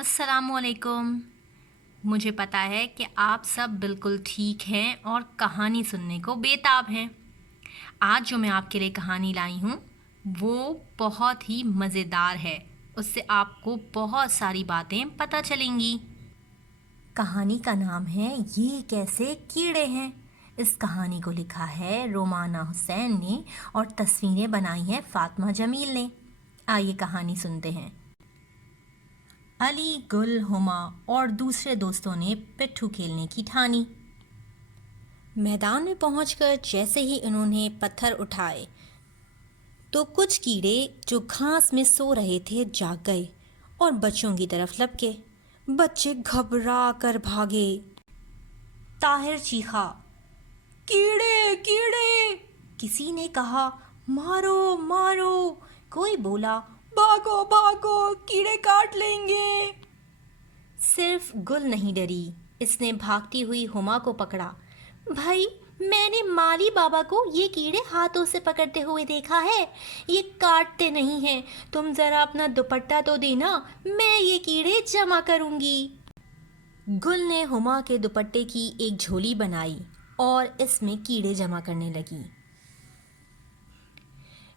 अस्सलामुअलैकुम। मुझे पता है कि आप सब बिल्कुल ठीक हैं और कहानी सुनने को बेताब हैं। आज जो मैं आपके लिए कहानी लाई हूँ वो बहुत ही मज़ेदार है। उससे आपको बहुत सारी बातें पता चलेंगी। कहानी का नाम है ये कैसे कीड़े हैं। इस कहानी को लिखा है रोमाना हुसैन ने और तस्वीरें बनाई हैं फातिमा जमील ने। आइए कहानी सुनते हैं। अली, गुल, हुमा और दूसरे दोस्तों ने पिट्ठू खेलने की ठानी। मैदान में पहुंचकर जैसे ही उन्होंने पत्थर उठाए तो कुछ कीड़े जो घास में सो रहे थे जाग गए और बच्चों की तरफ लपके। बच्चे घबरा कर भागे। ताहिर चीखा, कीड़े कीड़े। किसी ने कहा, मारो मारो। कोई बोला, भागो भागो, कीड़े काट लेंगे। सिर्फ गुल नहीं डरी। इसने भागती हुई हुमा को पकड़ा। भाई, मैंने माली बाबा को ये कीड़े हाथों से पकड़ते हुए देखा है। ये काटते नहीं हैं। तुम जरा अपना दुपट्टा तो देना, मैं ये कीड़े जमा करूंगी। गुल ने हुमा के दुपट्टे की एक झोली बनाई और इसमें कीड़े जमा करने लगी।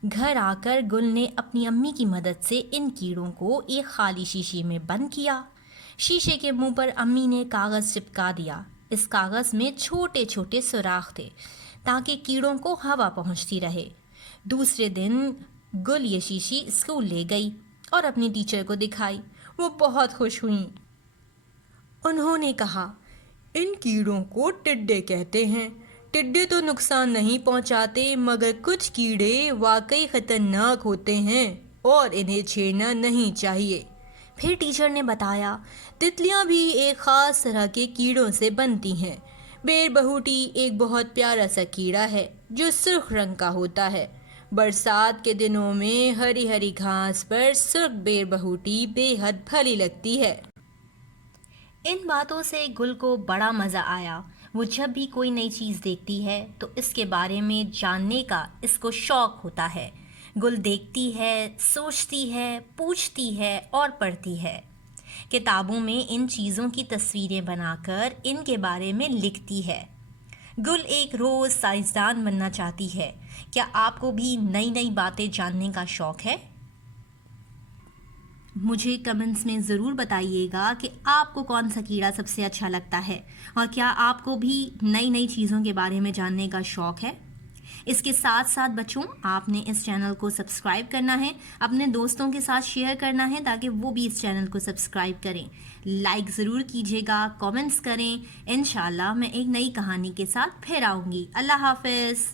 घर आकर गुल ने अपनी अम्मी की मदद से इन कीड़ों को एक खाली शीशी में बंद किया। शीशे के मुंह पर अम्मी ने कागज़ चिपका दिया। इस कागज़ में छोटे छोटे सुराख थे ताकि कीड़ों को हवा पहुंचती रहे। दूसरे दिन गुल ये शीशी स्कूल ले गई और अपनी टीचर को दिखाई। वो बहुत खुश हुई। उन्होंने कहा, इन कीड़ों को टिड्डे कहते हैं। टिड्डे तो नुकसान नहीं पहुंचाते, मगर कुछ कीड़े वाकई खतरनाक होते हैं और इन्हें छेड़ना नहीं चाहिए। फिर टीचर ने बताया, तितलियां भी एक ख़ास तरह के कीड़ों से बनती हैं। बेरबहुटी एक बहुत प्यारा सा कीड़ा है जो सुर्ख रंग का होता है। बरसात के दिनों में हरी हरी घास पर सुर्ख बेरबहुटी बेहद भली लगती है। इन बातों से गुल को बड़ा मज़ा आया। वो जब भी कोई नई चीज़ देखती है तो इसके बारे में जानने का इसको शौक़ होता है। गुल देखती है, सोचती है, पूछती है और पढ़ती है। किताबों में इन चीज़ों की तस्वीरें बनाकर इनके बारे में लिखती है। गुल एक रोज़ साइंसदान बनना चाहती है। क्या आपको भी नई नई बातें जानने का शौक़ है? मुझे कमेंट्स में ज़रूर बताइएगा कि आपको कौन सा कीड़ा सबसे अच्छा लगता है और क्या आपको भी नई नई चीज़ों के बारे में जानने का शौक़ है। इसके साथ साथ बच्चों, आपने इस चैनल को सब्सक्राइब करना है, अपने दोस्तों के साथ शेयर करना है ताकि वो भी इस चैनल को सब्सक्राइब करें। लाइक ज़रूर कीजिएगा, कमेंट्स करें। इंशाल्लाह मैं एक नई कहानी के साथ फिर आऊँगी। अल्लाह हाफ़िज़।